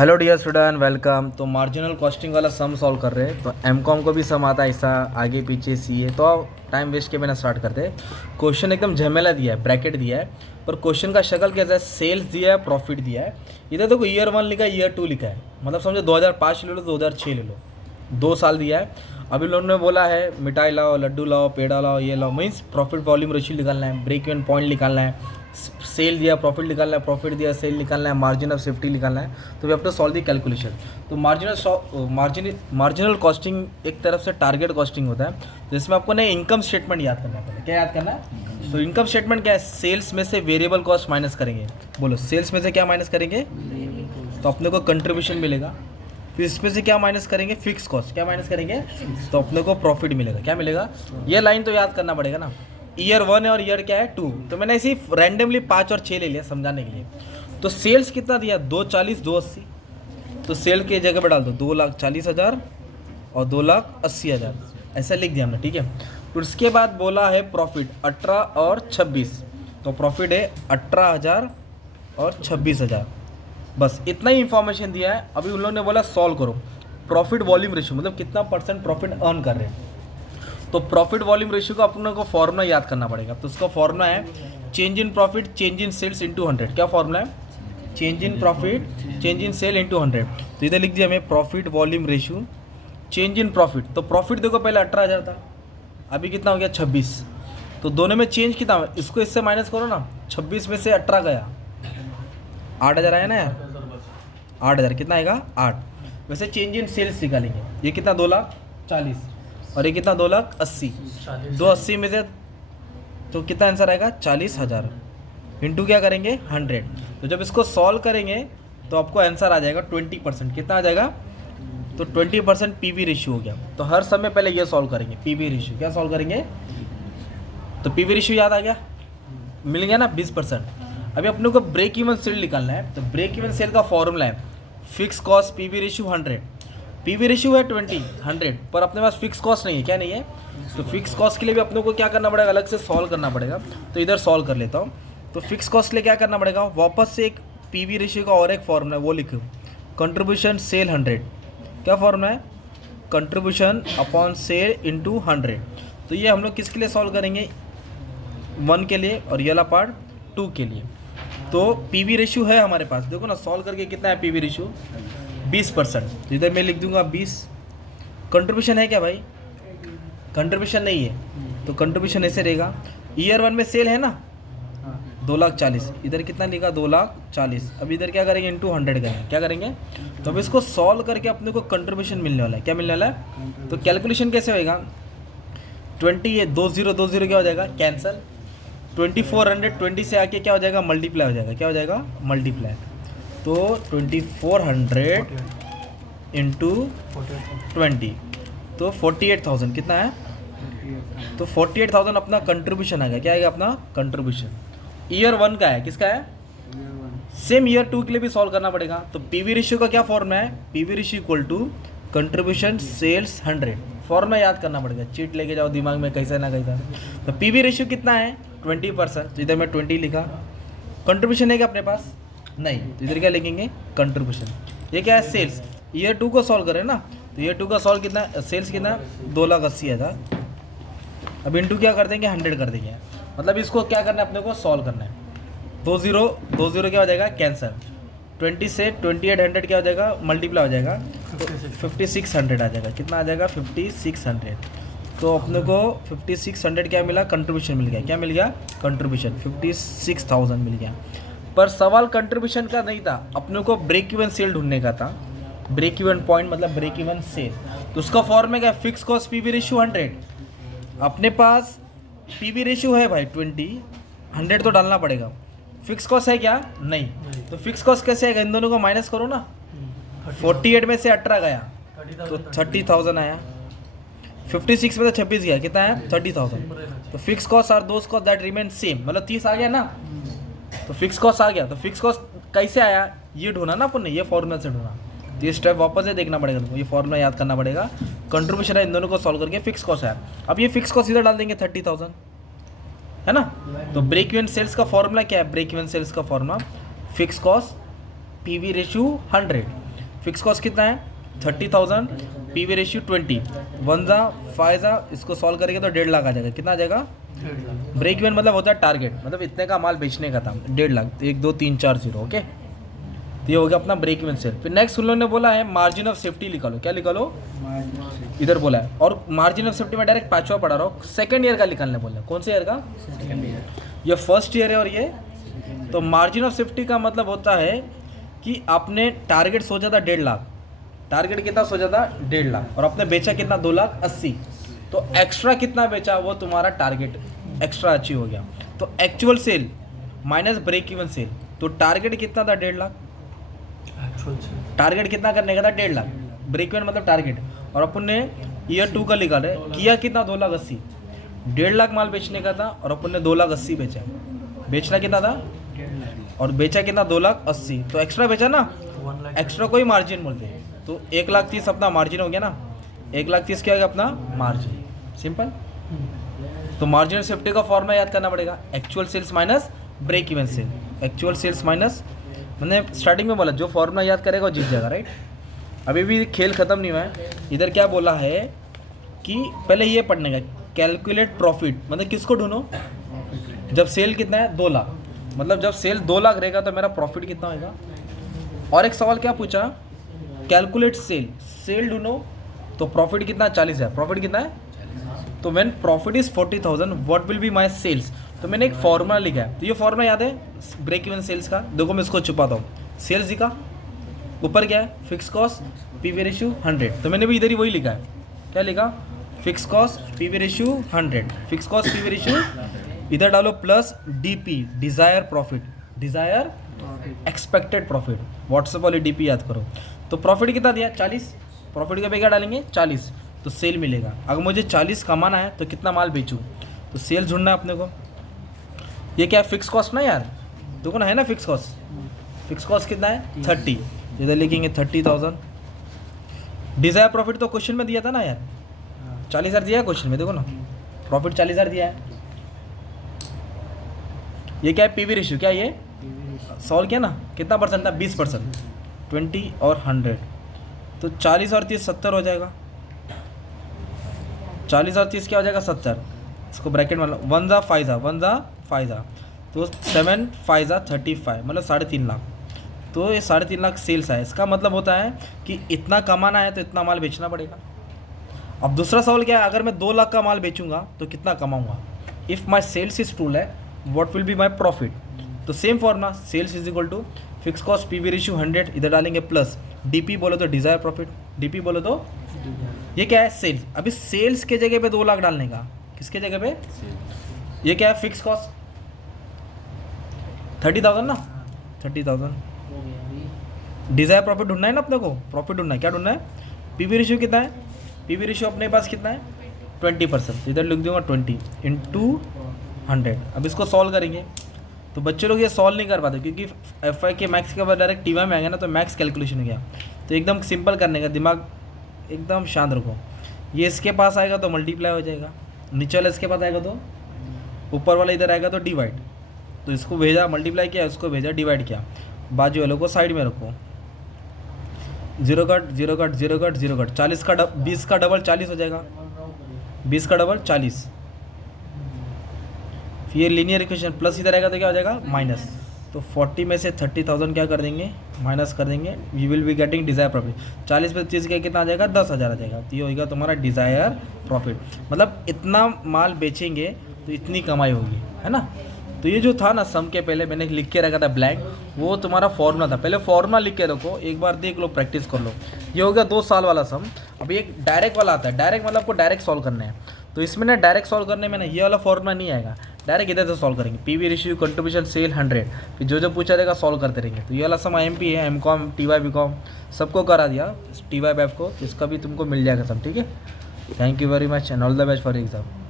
Hello dear student, welcome. तो marginal costing वाला sum solve कर रहे हैं। तो एमकॉम को भी सम आता है ऐसा, आगे पीछे सीए। तो टाइम वेस्ट के बिना स्टार्ट करते हैं। क्वेश्चन एकदम झमेला दिया है, ब्रैकेट दिया है, पर क्वेश्चन का शक्ल कैसा है, सेल्स दिया है, प्रॉफिट दिया है। इधर देखो ईयर 1 लिखा है, ईयर 2 लिखा है, मतलब समझो 2005 ले लो, 2006 ले लो, 2 साल दिया है। अभी लोगों ने बोला है मिठाई लाओ, लड्डू लाओ, पेड़ा लाओ, ये लाओ, मीन्स प्रॉफिट वॉल्यूम रेशियो निकालना है, ब्रेक इवन पॉइंट निकालना है, सेल दिया प्रॉफिट निकालना है, प्रॉफिट दिया सेल निकालना है, मार्जिन ऑफ सेफ्टी निकालना है। तो we have to solve the calculation. तो मार्जिनल कॉस्टिंग एक तरफ से टारगेट कॉस्टिंग होता है, जिसमें आपको ना इनकम स्टेटमेंट याद करना है। क्या याद करना है? तो इनकम स्टेटमेंट क्या है? सेल्स में से वेरिएबल कॉस्ट माइनस करेंगे। बोलो, सेल्स में से क्या माइनस करेंगे? तो अपने को कंट्रीब्यूशन मिलेगा। फिर इसमें से क्या माइनस करेंगे? Fix cost. क्या माइनस करेंगे? तो अपने को प्रॉफिट मिलेगा। क्या मिलेगा? ये लाइन तो याद करना पड़ेगा ना। ईयर 1 है और ईयर क्या है 2। तो मैंने ऐसे ही रैंडमली 5 और 6 ले लिया समझाने के लिए। तो सेल्स कितना दिया? 240, 280। तो सेल के जगह पर डाल दो 2,40,000 और 2,80,000, ऐसा लिख दिया हमने, ठीक है। फिर उसके बाद बोला है प्रॉफिट 18 और 26। तो प्रॉफिट है 18,000 और 26,000। बस इतना ही इंफॉर्मेशन दिया है। अभी उन लोगों ने बोला सॉल्व करो प्रॉफिट वॉल्यूम रेशियो, मतलब कितना परसेंट प्रॉफिट अर्न कर रहे हैं। तो प्रॉफिट वॉल्यूम रेशियो का अपने को फॉर्मूला याद करना पड़ेगा। तो उसका फॉर्मूला है change in profit change in sales into 100। क्या फॉर्मूला है? Change in profit change in sale into 100। तो इधर लिख दिया हमें profit volume ratio change in profit. तो प्रॉफिट देखो पहले 18,000 था, अभी कितना हो गया 26। तो दोनों में चेंज कितना है? इसको इससे माइनस करो ना, 26 में से 18 गया, 8,000 आया ना यार। 8,000 कितना आएगा? 8। वैसे चेंज इन सेल्स निकालेंगे। ये कितना? 2,40,000 और ये कितना? 2,80,000। 280 में से तो कितना आंसर आएगा? 40,000 इंटू क्या करेंगे? 100। तो जब इसको सॉल्व करेंगे तो आपको आंसर आ जाएगा 20%। कितना आ जाएगा? तो 20% पीवी रेशियो हो गया। तो हर समय पहले ये सॉल्व करेंगे, पीवी रेशियो। क्या सॉल्व करेंगे? तो पीवी रेशियो याद आ गया, मिल गया ना 20%। अभी अपने को ब्रेक इवन सेल निकालना है। तो ब्रेक इवन सेल का फॉर्मूला है fix cost PV ratio 100। PV ratio है 100, पर अपने पास फिक्स कॉस्ट नहीं है। क्या नहीं है? तो फिक्स कॉस्ट के लिए भी अपने को क्या करना पड़ेगा? अलग से सॉल्व करना पड़ेगा। तो इधर सॉल्व कर लेता हूँ। तो फिक्स कॉस्ट के लिए क्या करना पड़ेगा? वापस से एक पीवी रेशियो का और एक फॉर्मूला है, वो लिखो कंट्रीब्यूशन सेल 100। क्या फॉर्मूला है? Contribution upon sale into 100। तो ये हम लोग किसके लिए सॉल्व करेंगे? 1 के लिए, और ये वाला पार्ट 2 के लिए। तो पीवी रेशियो है हमारे पास, देखो ना सॉल्व करके कितना है पीवी रेशियो? 20%। इधर मैं लिख दूंगा 20। कंट्रीब्यूशन है क्या भाई? कंट्रीब्यूशन नहीं है, तो कंट्रीब्यूशन ऐसे रहेगा। ईयर 1 में सेल है ना 2,40,000, इधर कितना लिखा? 2,40,000। अब इधर क्या करेंगे? इंटू 100 करेंगे। क्या करेंगे? तो अब इसको सॉल्व करके अपने को कंट्रीब्यूशन मिलने वाला है। क्या मिलने वाला है? तो कैलकुलेशन कैसे होएगा? 20 ये 20 क्या हो जाएगा? कैंसल। 2400 20 से आके क्या हो जाएगा? मल्टीप्लाई हो जाएगा। क्या हो जाएगा? मल्टीप्लाई। तो 2400 इंटू 20, तो 48,000 कितना है? तो 48,000 अपना कंट्रीब्यूशन आ गया। क्या आएगा अपना? कंट्रीब्यूशन ईयर 1 का है। किसका है? सेम ईयर 2 के लिए भी सॉल्व करना पड़ेगा। तो पीवी रेशियो का क्या फॉर्मूला है? PV ratio equal to contribution sales 100। Formula याद करना पड़ेगा, चीट लेके जाओ दिमाग में कैसा ना कैसा। तो पीवी रेशियो कितना है? 20%। तो इधर मैं 20 लिखा। कंट्रीब्यूशन है क्या अपने पास? नहीं, तो इधर क्या लिखेंगे? कंट्रीब्यूशन। ये क्या है? सेल्स। ईयर 2 को सॉल्व करें ना, तो ईयर 2 का सॉल्व कितना? सेल्स कितना? 2,80,000। अब इंटू क्या कर देंगे? 100 कर देंगे। मतलब इसको क्या करना है अपने को? सॉल्व करना है। 20 क्या हो जाएगा? कैंसर। 20 से 2800 क्या हो जाएगा? मल्टीप्लाई हो जाएगा, तो 5600 आ जाएगा। कितना आ जाएगा? 5600। तो अपने को 5600 क्या मिला? कंट्रीब्यूशन मिल गया। क्या मिल गया? कंट्रीब्यूशन 56,000 मिल गया। पर सवाल कंट्रीब्यूशन का नहीं था, अपने को ब्रेक इवन सेल ढूंढने का था। ब्रेक इवन पॉइंट मतलब ब्रेक इवन सेल। तो उसका फॉर्मूला क्या? Fix cost PV ratio 100। अपने पास पीवी रेशियो है भाई 20, 100 तो डालना पड़ेगा। फिक्स कॉस्ट है क्या? नहीं। तो फिक्स कॉस्ट कैसे आएगा? इन दोनों को माइनस करो ना। 48 में से 18 गया तो 30,000 आया। 56 में से 26 गया, कितना है? 30,000। तो fix cost are those cost that remain same, मतलब 30 आ गया ना। तो फिक्स कॉस्ट आ गया। तो फिक्स कॉस्ट कैसे आया? ये ढूंढा ना अपन ने, ये फॉर्मूला से ढूंढा। तो ये स्टेप वापस से देखना पड़ेगा तुमको, ये फॉर्मूला याद करना पड़ेगा। कंट्रीब्यूशन है, इन दोनों को सॉल्व करके फिक्स कॉस्ट है। अब ये फिक्स कॉस्ट इधर डाल देंगे 30,000, है ना। तो ब्रेक इवन सेल्स का फॉर्मूला क्या है? ब्रेक इवन सेल्स का formula fix cost PV ratio 100। Fix cost कितना है 30,000, पीवी रेशियो 20, 1 जा 5 जा, इसको सॉल्व करेंगे तो 1.5 लाख आ जाएगा। कितना आ जाएगा? ब्रेक इवन मतलब होता है टारगेट, मतलब इतने का माल बेचने का था, 1.5 लाख, 1 2 3 4 0। ओके, तो ये हो गया अपना ब्रेक इवन सेल। फिर नेक्स्ट उन लोगों ने बोला है मार्जिन ऑफ सेफ्टी निकालो। क्या निकालो? इधर बोला है, और मार्जिन ऑफ सेफ्टी में डायरेक्ट पांचवा पढ़ा रहा हूँ, सेकंड ईयर का निकालने बोला है। कौन से ईयर का? ये फर्स्ट ईयर है और ये तो मार्जिन ऑफ सेफ्टी का मतलब होता है कि आपने टारगेट सोचा था 1.5 लाख, टारगेट कितना सोचा था 1.5 लाख, और आपने बेचा कितना 2,80,000, तो एक्स्ट्रा कितना बेचा वो तुम्हारा टारगेट एक्स्ट्रा अचीव हो गया। तो actual sale minus break even sale, तो टारगेट कितना था 1.5 लाख, टारगेट कितना करने का था 1.5 लाख, ब्रेक इवन मतलब टारगेट, और अपन ने ईयर 2 का निकाला है, किया कितना 2,80,000, 1.5 लाख माल बेचने का था और अपन ने 2,80,000 बेचा। बेचना कितना था और बेचा कितना 2,80,000, तो एक्स्ट्रा बेचा ना, एक्स्ट्रा कोई मार्जिन बोलते हैं, तो 1,30,000 अपना मार्जिन हो गया ना, 1,30,000 क्या हो गया अपना मार्जिन। सिंपल। तो मार्जिन सेफ्टी का फॉर्मूला याद करना पड़ेगा, actual sales minus break even sale, actual sales minus, मैंने स्टार्टिंग में बोला जो फॉर्मूला याद करेगा वो जीत जाएगा, राइट। अभी भी खेल ख़त्म नहीं हुआ है। इधर क्या बोला है कि पहले ये पढ़ने का, कैलकुलेट प्रॉफिट, मतलब किसको ढूंढो जब सेल कितना है 2 लाख, मतलब जब सेल 2 लाख रहेगा तो मेरा प्रॉफिट कितना होगा। और एक सवाल क्या पूछा, कैलकुलेट सेल, सेल ढूंढो तो प्रॉफिट कितना 40 है, प्रॉफिट कितना है, तो when profit is 40,000 what will be my sales, तो मैंने एक फॉर्मूला लिखा है, तो ये फॉर्मूला याद है ब्रेक इवन सेल्स का। देखो मैं इसको छुपाता हूँ, सेल्स दिखा, ऊपर क्या है फिक्स कॉस्ट पीवी रेशियो 100, तो मैंने भी इधर ही वही लिखा है। क्या लिखा? Fix cost PV ratio 100, fix cost PV ratio, इधर डालो plus DP, desire profit, desire expected profit, WhatsApp वाली डीपी याद करो। तो प्रॉफिट कितना दिया 40, प्रॉफिट का पे क्या डालेंगे 40, तो सेल मिलेगा। अगर मुझे 40 कमाना है तो कितना माल बेचूँ, तो सेल ढूंढना है अपने को। ये क्या है फिक्स कॉस्ट ना यार, देखो ना है ना फिक्स कॉस्ट, फिक्स कॉस्ट कितना है 30, इधर लिखेंगे 30,000। डिज़ायर प्रॉफिट तो क्वेश्चन में दिया था ना यार, 40,000 दिया है क्वेश्चन में, देखो ना प्रॉफिट 40,000 दिया है। ये क्या है पीवी रेशियो, क्या ये सॉल्व किया ना, कितना परसेंट था 20%, 20 और 100, तो 40 और 30 70 हो जाएगा, 40 और 30 क्या हो जाएगा 70, इसको ब्रैकेट में 1 जा 5 जा, 1 जा 5 जा, तो 7 5 जा 35, मतलब 3.5 लाख, तो ये 3.5 लाख सेल्स है। इसका मतलब होता है कि इतना कमाना है तो इतना माल बेचना पड़ेगा। अब दूसरा सवाल क्या है, अगर मैं 2 लाख का माल बेचूंगा तो कितना कमाऊंगा, if my sales is 2 lakh what will be my profit, तो same formula sales is equal to fix cost PV ratio 100, इधर डालेंगे प्लस डीपी बोलो तो डिज़ायर प्रॉफिट, डीपी बोलो तो ये क्या है सेल्स। अभी सेल्स के जगह पे 2 लाख डालने का, किसके जगह पे, ये क्या है फिक्स कॉस्ट 30,000 ना, 30,000, डिज़ायर प्रॉफिट ढूंढना है ना अपने को, प्रॉफिट ढूंढना है, क्या ढूंढना है, पीवी रेशियो कितना है, पीवी रेशियो अपने पास कितना है 20%, इधर लिख दूंगा 20 इंटू 100। अब इसको सॉल्व करेंगे तो बच्चे लोग ये सॉल्व नहीं कर पाते, क्योंकि FI के मैथ्स के बाद डायरेक्ट टीवा में आ गया ना, तो मैथ्स कैलकुलेशन हो गया, तो एकदम सिंपल करने का, दिमाग एकदम शांत रखो। ये इसके पास आएगा तो मल्टीप्लाई हो जाएगा, नीचे वाला इसके पास आएगा तो ऊपर वाला इधर आएगा तो डिवाइड, तो इसको भेजा मल्टीप्लाई किया, इसको भेजा डिवाइड किया, बाजू वालों को साइड में रखो, 0 कट 0 कट 0 कट 0 कट, 40 का 20 का डबल 40 हो जाएगा, 20 का डबल 40, फिर ये लीनियर इक्वेशन प्लस इधर आएगा तो क्या हो जाएगा माइनस, तो 40 में से 30,000 क्या कर देंगे माइनस कर देंगे, we will be getting desire profit, 40 पे 30 का कितना आ जाएगा 10,000 आ जाएगा, तो ये होगा तुम्हारा डिज़ायर प्रॉफिट, मतलब इतना माल बेचेंगे तो इतनी कमाई होगी, है ना। तो ये जो था ना सम के पहले मैंने लिख के रखा था ब्लैंक, वो तुम्हारा फॉर्मूला था, पहले फॉर्मूला लिख के रखो, एक बार देख लो प्रैक्टिस कर लो। ये हो गया 2 साल वाला सम। अभी एक डायरेक्ट वाला आता है, डायरेक्ट मतलब आपको डायरेक्ट सॉल्व करना है, तो इसमें ना डायरेक्ट सॉल्व करने में ना ये वाला फॉर्मूला नहीं आएगा, डायरेक्ट इधर से सॉल्व करेंगे, पीवी रेशियो कंट्रीब्यूशन सेल 100, फिर जो पूछा जाएगा सॉल्व करते रहेंगे। तो ये वाला सम IMP है, MCOM TY BCom सबको करा दिया, TY BF को, इसका भी तुमको मिल जाएगा सब, ठीक है। Thank you very much and all the best for exam.